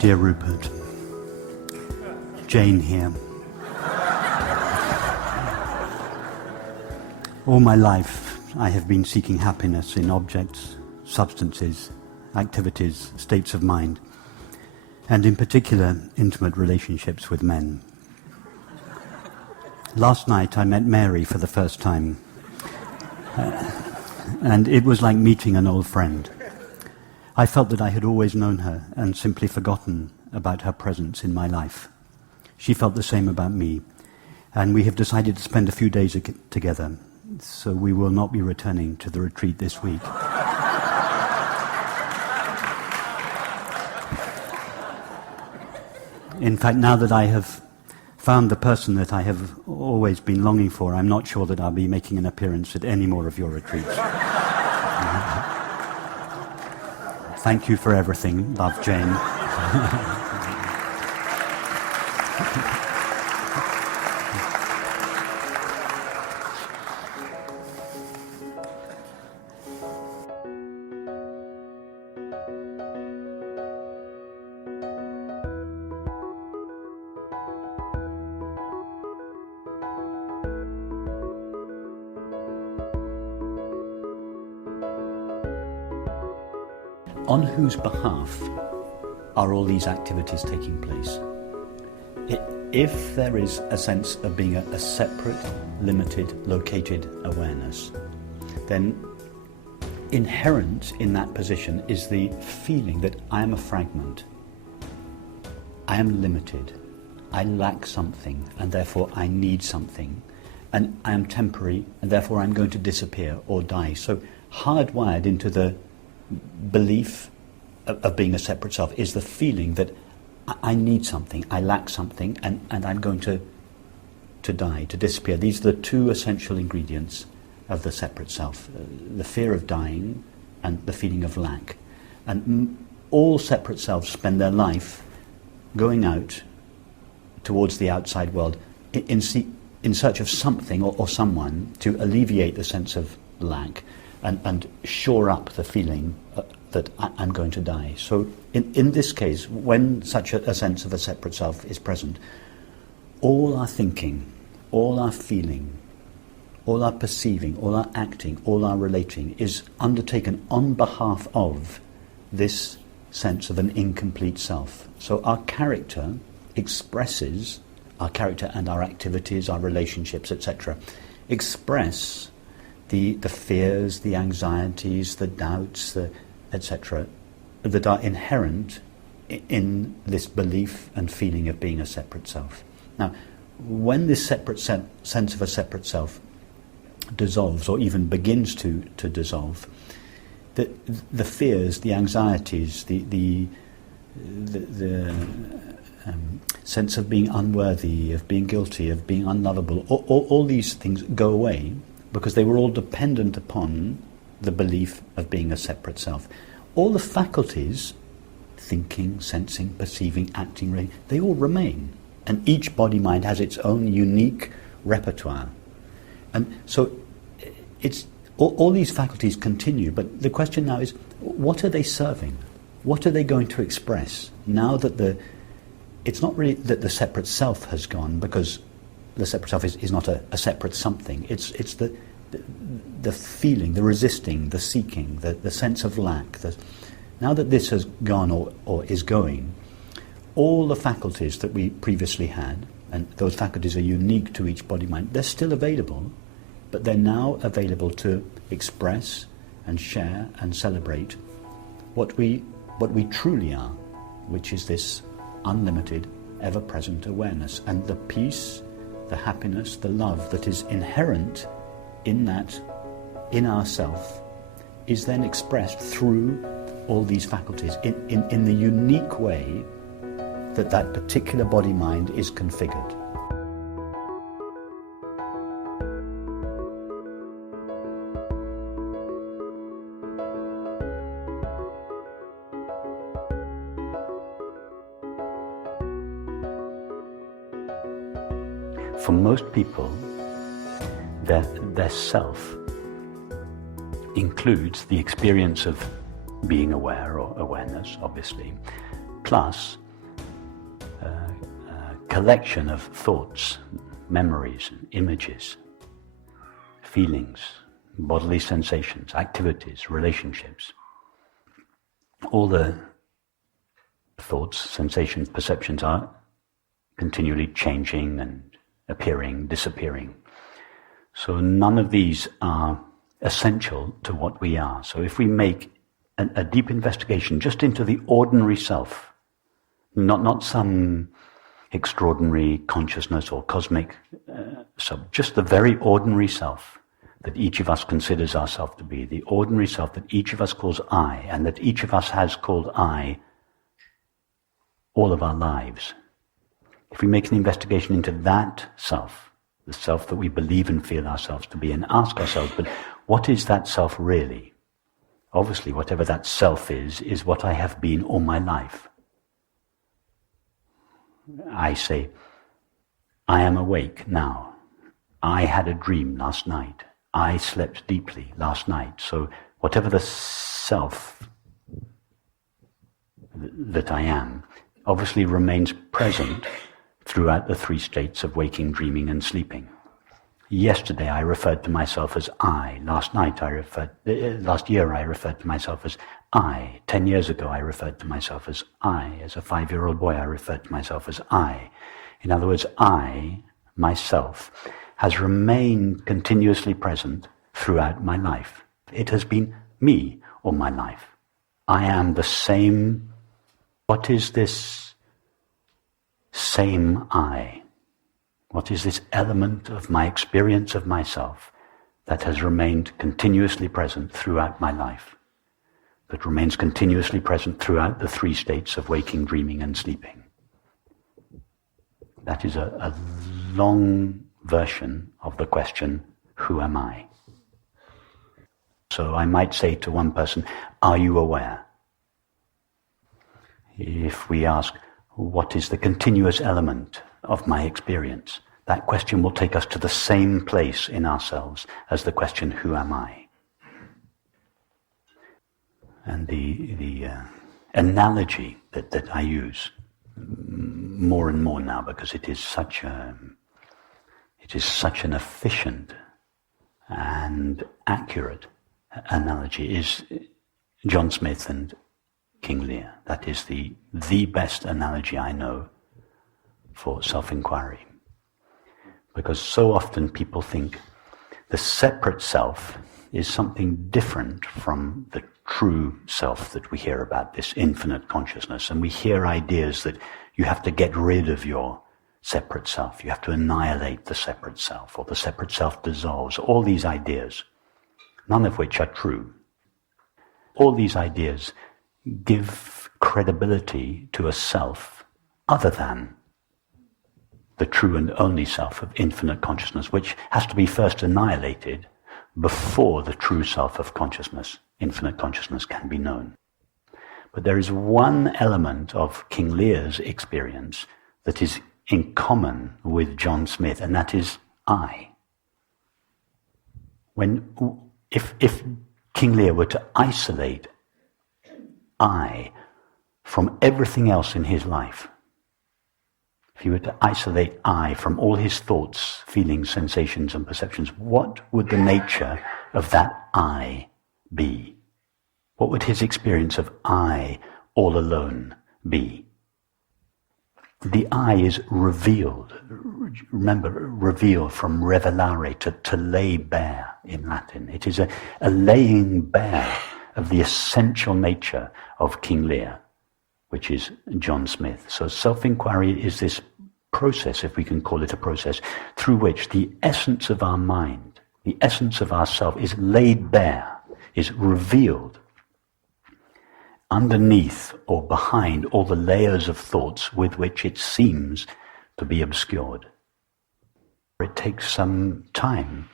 Dear Rupert, Jane here. All my life I have been seeking happiness in objects, substances, activities, states of mind, and in particular intimate relationships with men. Last night I met Mary for the first time, and it was like meeting an old friend. I felt that I had always known her and simply forgotten about her presence in my life. She felt the same about me, and we have decided to spend a few days together, so we will not be returning to the retreat this week. In fact, now that I have found the person that I have always been longing for, I'm not sure that I'll be making an appearance at any more of your retreats. Thank you for everything, love, Jane. On whose behalf are all these activities taking place? If there is a sense of being a separate, limited, located awareness, then inherent in that position is the feeling that I am a fragment, I am limited, I lack something, and therefore I need something, and I am temporary, and therefore I'm going to disappear or die. So hardwired into the belief of being a separate self is the feeling that I need something, I lack something, and I'm going to die, to disappear. These are the two essential ingredients of the separate self, the fear of dying and the feeling of lack. And all separate selves spend their life going out towards the outside world in search of something or someone to alleviate the sense of lack and shore up the feeling that I'm going to die. So in this case, when such a sense of a separate self is present, all our thinking, all our feeling, all our perceiving, all our acting, all our relating is undertaken on behalf of this sense of an incomplete self. So our character expresses, our character and our activities, our relationships, etc., express the fears, the anxieties, the doubts, etc., that are inherent in this belief and feeling of being a separate self. Now, when this separate sense of a separate self dissolves, or even begins to dissolve, the fears, the anxieties, the sense of being unworthy, of being guilty, of being unlovable, all these things go away, because they were all dependent upon the belief of being a separate self. All the faculties, thinking, sensing, perceiving, acting, they all remain. And each body-mind has its own unique repertoire. And so it's all these faculties continue, but the question now is, what are they serving? What are they going to express? Now that it's not really that the separate self has gone, because the separate self is not a separate something. It's the feeling, the resisting, the seeking, the sense of lack. Now that this has gone or is going, all the faculties that we previously had, and those faculties are unique to each body-mind, they're still available, but they're now available to express and share and celebrate what we truly are, which is this unlimited, ever-present awareness, and the peace, the happiness, the love that is inherent in ourself is then expressed through all these faculties in the unique way that particular body-mind is configured. For most people, their self includes the experience of being aware or awareness, obviously, plus collection of thoughts, memories, images, feelings, bodily sensations, activities, relationships. All the thoughts, sensations, perceptions are continually changing and appearing, disappearing. So none of these are essential to what we are. So if we make a deep investigation just into the ordinary self, not some extraordinary consciousness or cosmic self, just the very ordinary self that each of us considers ourselves to be, the ordinary self that each of us calls I, and that each of us has called I all of our lives. If we make an investigation into that self, the self that we believe and feel ourselves to be, and ask ourselves, but what is that self really? Obviously, whatever that self is what I have been all my life. I say, I am awake now. I had a dream last night. I slept deeply last night. So whatever the self that I am obviously remains present throughout the three states of waking, dreaming, and sleeping. Yesterday I referred to myself as I. Last year I referred to myself as I. 10 years ago I referred to myself as I. As a 5-year-old boy I referred to myself as I. In other words, I, myself, has remained continuously present throughout my life. It has been me all my life. I am the same. What is this same I? What is this element of my experience of myself that has remained continuously present throughout my life, that remains continuously present throughout the three states of waking, dreaming, and sleeping? That is a long version of the question, who am I? So I might say to one person, are you aware? If we ask, what is the continuous element of my experience? That question will take us to the same place in ourselves as the question, who am I? And the analogy that I use more and more now, because it is such an efficient and accurate analogy, is John Smith and King Lear. That is the best analogy I know for self-inquiry. Because so often people think the separate self is something different from the true self that we hear about, this infinite consciousness. And we hear ideas that you have to get rid of your separate self, you have to annihilate the separate self, or the separate self dissolves. All these ideas, none of which are true. All these ideas give credibility to a self other than the true and only self of infinite consciousness, which has to be first annihilated before the true self of consciousness, infinite consciousness, can be known. But there is one element of King Lear's experience that is in common with John Smith, and that is I. If King Lear were to isolate I from everything else in his life, if he were to isolate I from all his thoughts, feelings, sensations, and perceptions, what would the nature of that I be? What would his experience of I all alone be? The I is revealed. Remember, reveal from revelare, to lay bare in Latin. It is a laying bare of the essential nature of King Lear, which is John Smith. So self-inquiry is this process, if we can call it a process, through which the essence of our mind, the essence of ourself, is laid bare, is revealed underneath or behind all the layers of thoughts with which it seems to be obscured. It takes some time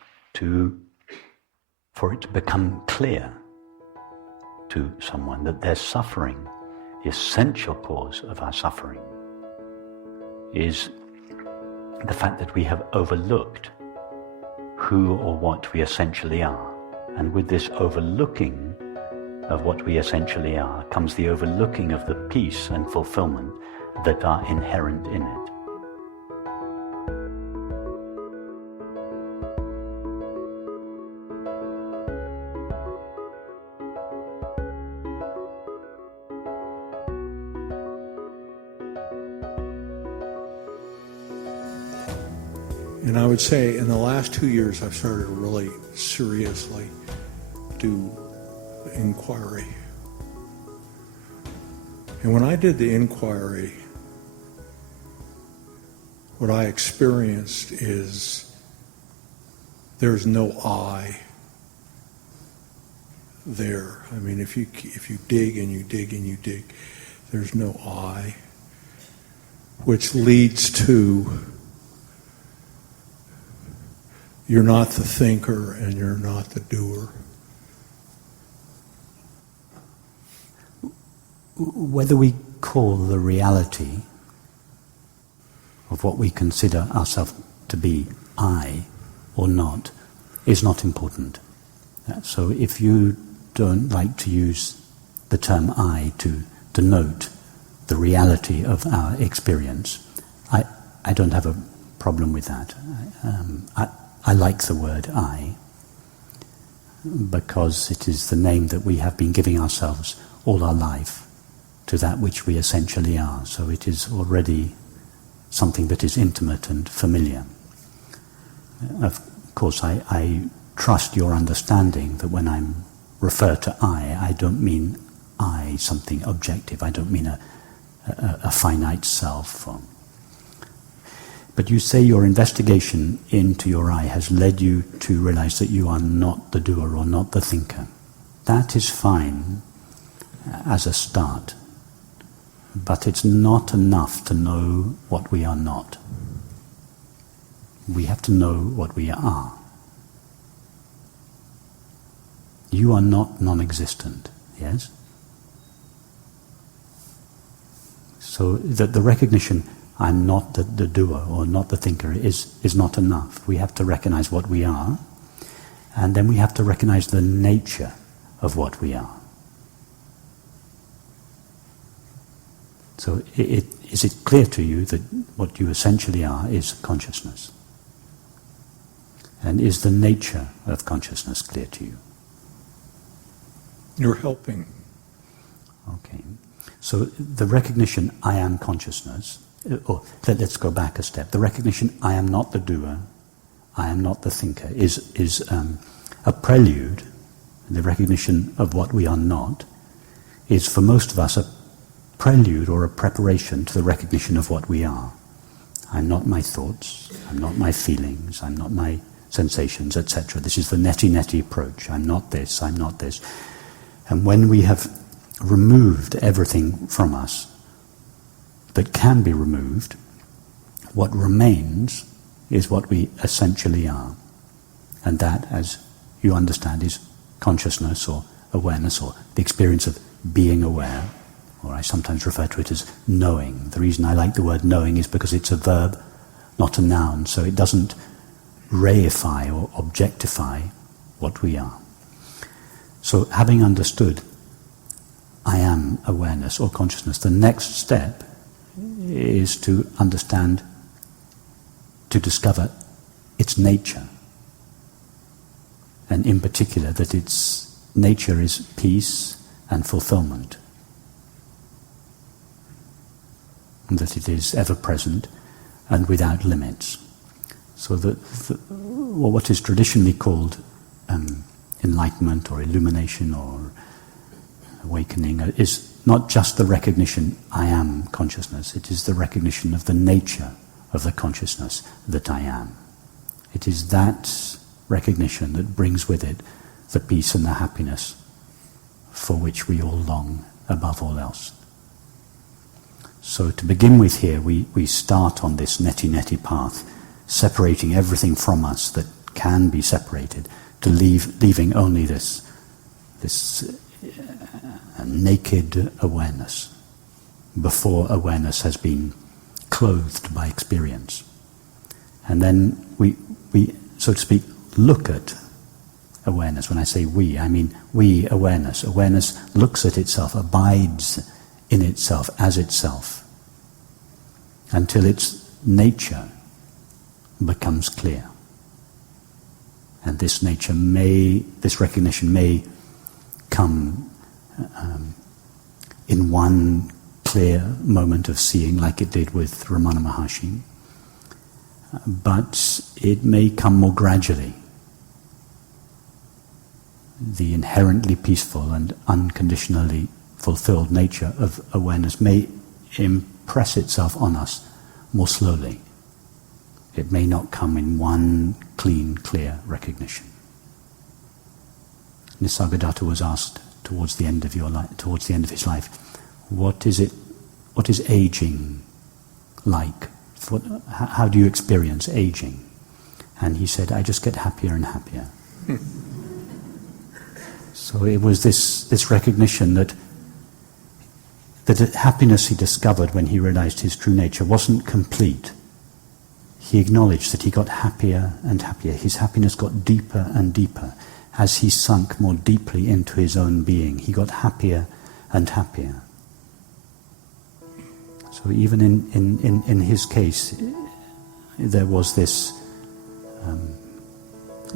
for it to become clear to someone that their suffering, the essential cause of our suffering, is the fact that we have overlooked who or what we essentially are. And with this overlooking of what we essentially are comes the overlooking of the peace and fulfillment that are inherent in it. And I would say in the last 2 years I've started to really seriously do inquiry. And when I did the inquiry, what I experienced is there's no I there. I mean, if you dig and you dig and you dig, there's no I, which leads to you're not the thinker and you're not the doer. Whether we call the reality of what we consider ourselves to be I or not is not important. So if you don't like to use the term I to denote the reality of our experience, I don't have a problem with that. I like the word I because it is the name that we have been giving ourselves all our life to that which we essentially are. So it is already something that is intimate and familiar. Of course, I trust your understanding that when I refer to I don't mean I, something objective. I don't mean a finite self. But you say your investigation into your I has led you to realize that you are not the doer or not the thinker. That is fine as a start. But it's not enough to know what we are not. We have to know what we are. You are not non-existent, yes? So that the recognition, I'm not the doer or not the thinker, is not enough. We have to recognize what we are, and then we have to recognize the nature of what we are. So is it clear to you that what you essentially are is consciousness? And is the nature of consciousness clear to you? You're helping. Okay. So the recognition, I am consciousness, or let's go back a step. The recognition, I am not the doer, I am not the thinker, is a prelude. The recognition of what we are not is, for most of us, a prelude or a preparation to the recognition of what we are. I'm not my thoughts, I'm not my feelings, I'm not my sensations, etc. This is the neti-neti approach. I'm not this, I'm not this. And when we have removed everything from us that can be removed, what remains is what we essentially are. And that, as you understand, is consciousness or awareness or the experience of being aware, or I sometimes refer to it as knowing. The reason I like the word knowing is because it's a verb, not a noun, so it doesn't reify or objectify what we are. So having understood I am awareness or consciousness, the next step is to understand, to discover its nature. And in particular, that its nature is peace and fulfillment. And that it is ever present and without limits. So that what is traditionally called enlightenment or illumination or awakening is not just the recognition, I am consciousness, it is the recognition of the nature of the consciousness that I am. It is that recognition that brings with it the peace and the happiness for which we all long above all else. So to begin with here, we start on this neti-neti path, separating everything from us that can be separated, to leaving only this naked awareness, before awareness has been clothed by experience. And then we, so to speak, look at awareness. When I say we, I mean we, awareness. Awareness looks at itself, abides in itself, as itself, until its nature becomes clear. And this nature this recognition may come in one clear moment of seeing, like it did with Ramana Maharshi. but it may come more gradually. The inherently peaceful and unconditionally fulfilled nature of awareness may impress itself on us more slowly. It may not come in one clean, clear recognition. Nisargadatta was asked towards the end of his life, what is aging like? How do you experience aging? And he said, I just get happier and happier. So it was this recognition that happiness he discovered when he realized his true nature wasn't complete. He acknowledged that he got happier and happier. His happiness got deeper and deeper. As he sunk more deeply into his own being, he got happier and happier. So even in his case, there was this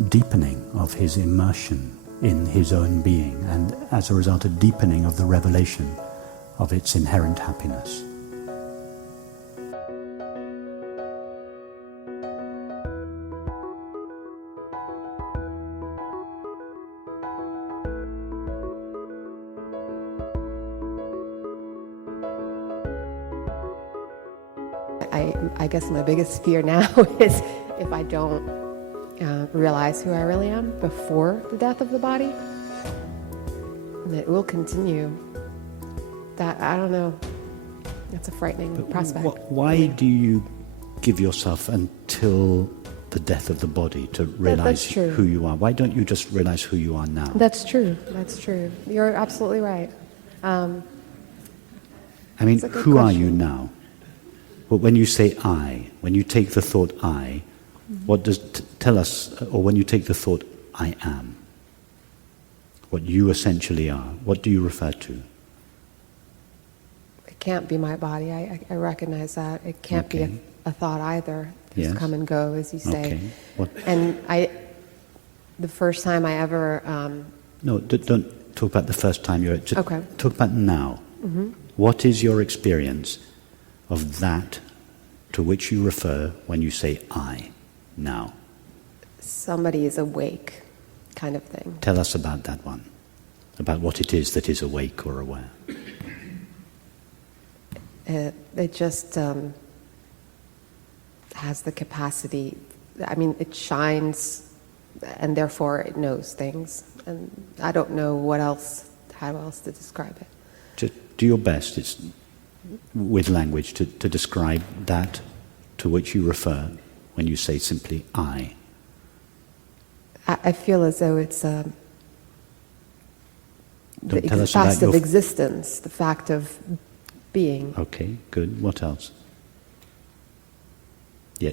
deepening of his immersion in his own being, and as a result, a deepening of the revelation of its inherent happiness. I guess my biggest fear now is if I don't realize who I really am before the death of the body, and it will continue. That, I don't know, it's a frightening prospect. Why do you give yourself until the death of the body to realize who you are? Why don't you just realize who you are now? That's true. You're absolutely right. I mean, who are you now? But when you say I, when you take the thought I, what does tell us, or when you take the thought I am, what you essentially are, what do you refer to? It can't be my body. I recognize that. It can't be a thought either. Just come and go, as you say. Okay. And the first time I ever... No, don't talk about the first time you're... Just talk about now. Mm-hmm. What is your experience of that to which you refer when you say I, now? Somebody is awake, kind of thing. Tell us about that one, about what it is that is awake or aware. It just has the capacity, I mean, it shines, and therefore it knows things. And I don't know how else to describe it. Just do your best. It's with language to describe that to which you refer when you say simply I. I feel as though it's the fact of existence, the fact of being. Okay, good. What else? Yeah,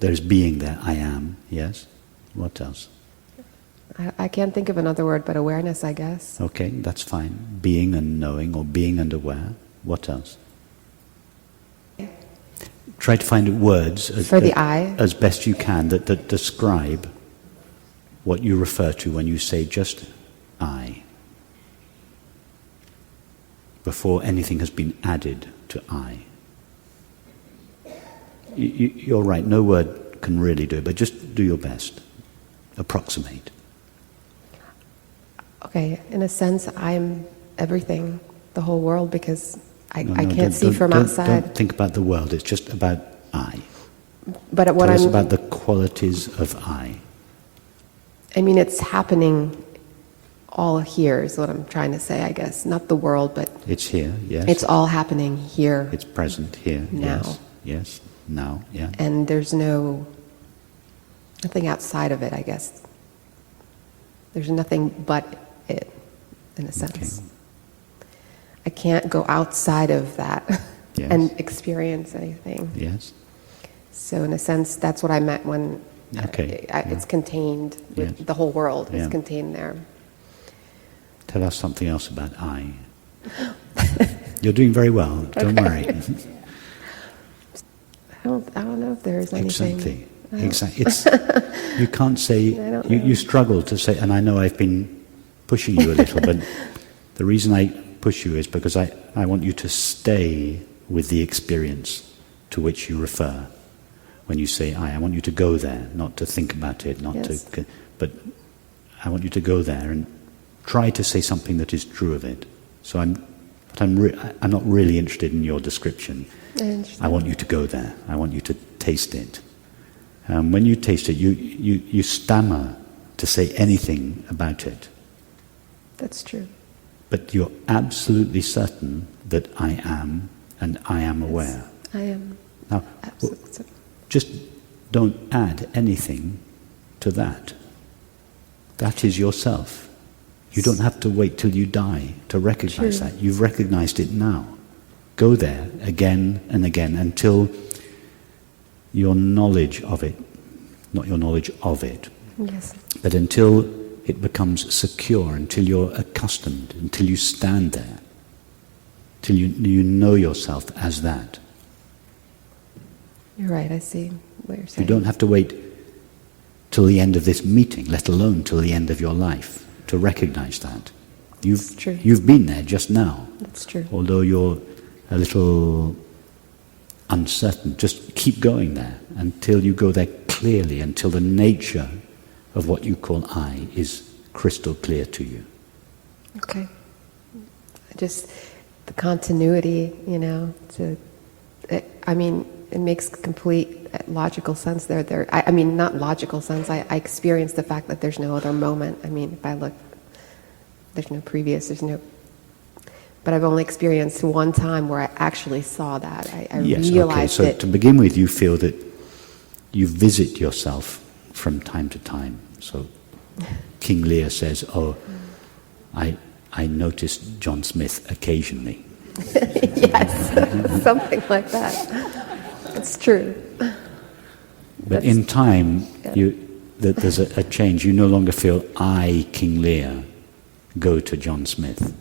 there's being there. I am, yes. What else? I can't think of another word but awareness, I guess. Okay, that's fine. Being and knowing, or being and aware. What else? Try to find words as best you can that describe what you refer to when you say just I, before anything has been added to I. You're right, no word can really do it, but just do your best. Approximate. Okay, in a sense, I'm everything, the whole world, because I can't see from outside. Don't think about the world, it's just about I. But what Tell us about the qualities of I. I mean, it's happening all here is what I'm trying to say, I guess. Not the world, but... It's here, yes. It's all happening here. It's present here, now. Yes, now, yeah. And there's nothing outside of it, I guess. There's nothing but it, in a sense. Okay. I can't go outside of that and experience anything. Yes. So in a sense, that's what I meant when it's contained, with the whole world is contained there. Tell us something else about I. You're doing very well, don't worry. I don't know if there is anything. Exactly. You can't say, you struggle to say, and I know I've been pushing you a little, but the reason I push you is because I want you to stay with the experience to which you refer When you say I want you to go there, not to think about it, not Yes. to, but I want you to go there and try to say something that is true of it. So I'm not really interested in your description. I want you to go there. I want you to taste it. When you taste it, you stammer to say anything about it. That's true. But you're absolutely certain that I am, and I am Yes, aware. I am. Now, Absolutely. certain. just don't add anything to that. That is yourself. You don't have to wait till you die to recognize True. that. You've recognized it now. Go there again and again until your knowledge of it, not your knowledge of it, Yes. but until it becomes secure, until you're accustomed, until you stand there, till you know yourself as that. You're right, I see what you're You saying. don't have to wait till the end of this meeting, let alone till the end of your life, to recognize that. It's true. You've been there just now. That's true. Although you're a little uncertain, just keep going there until you go there clearly, until the nature of what you call I is crystal clear to you. Okay. Just the continuity, it makes complete logical sense there. I mean, not logical sense. I experience the fact that there's no other moment. I mean, if I look, there's no previous, but I've only experienced one time where I actually saw that. I Yes, realized okay. So it. to begin with, you feel that you visit yourself from time to time. So King Lear says, I noticed John Smith occasionally. Yes, something like that. It's true. But in time, there's a change. You no longer feel, I, King Lear, go to John Smith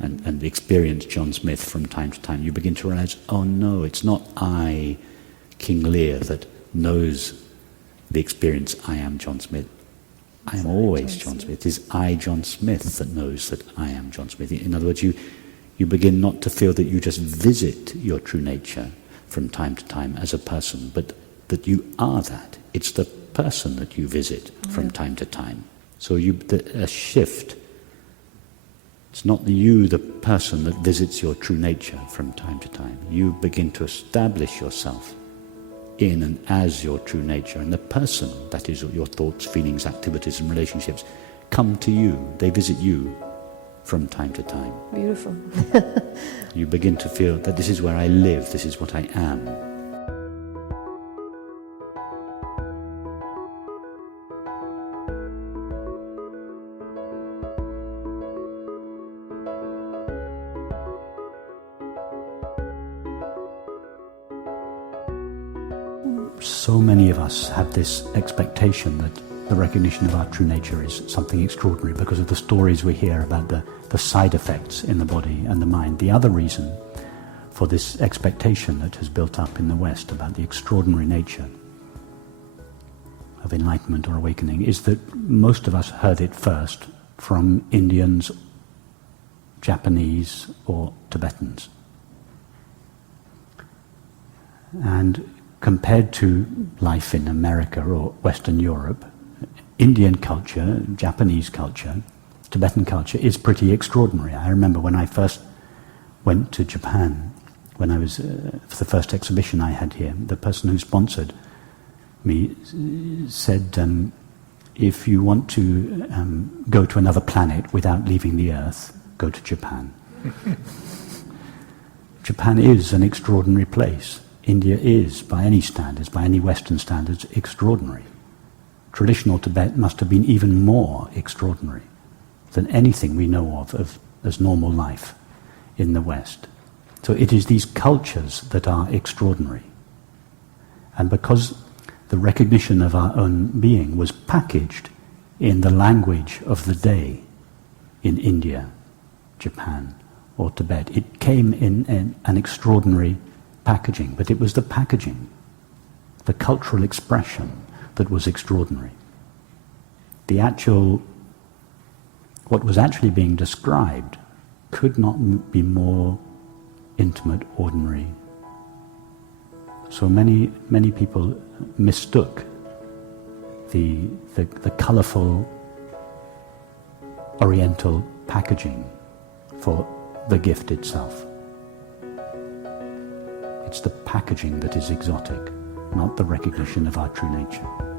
and experience John Smith from time to time. You begin to realize, oh no, it's not I, King Lear, that knows the experience I am John Smith. I am always John Smith. It is I, John Smith, that knows that I am John Smith. In other words, you begin not to feel that you just visit your true nature from time to time as a person, but that you are that. It's the person that you visit from time to time. So a shift. It's not the person that visits your true nature from time to time. You begin to establish yourself in and as your true nature, and the person, that is your thoughts, feelings, activities and relationships, come to you. They visit you from time to time. Beautiful. You begin to feel that this is where I live, this is what I am. So many of us have this expectation that the recognition of our true nature is something extraordinary because of the stories we hear about the side effects in the body and the mind. The other reason for this expectation that has built up in the West about the extraordinary nature of enlightenment or awakening is that most of us heard it first from Indians, Japanese or Tibetans. And compared to life in America or Western Europe, Indian culture, Japanese culture, Tibetan culture is pretty extraordinary. I remember when I first went to Japan, when I was, for the first exhibition I had here, the person who sponsored me said, if you want to go to another planet without leaving the Earth, go to Japan. Japan is an extraordinary place. India is, by any standards, by any Western standards, extraordinary. Traditional Tibet must have been even more extraordinary than anything we know of as normal life in the West. So it is these cultures that are extraordinary. And because the recognition of our own being was packaged in the language of the day in India, Japan, or Tibet, it came in an extraordinary packaging, but it was the packaging, the cultural expression that was extraordinary. What was actually being described could not be more intimate, ordinary, So many people mistook the colourful Oriental packaging for the gift itself. It's the packaging that is exotic, not the recognition of our true nature.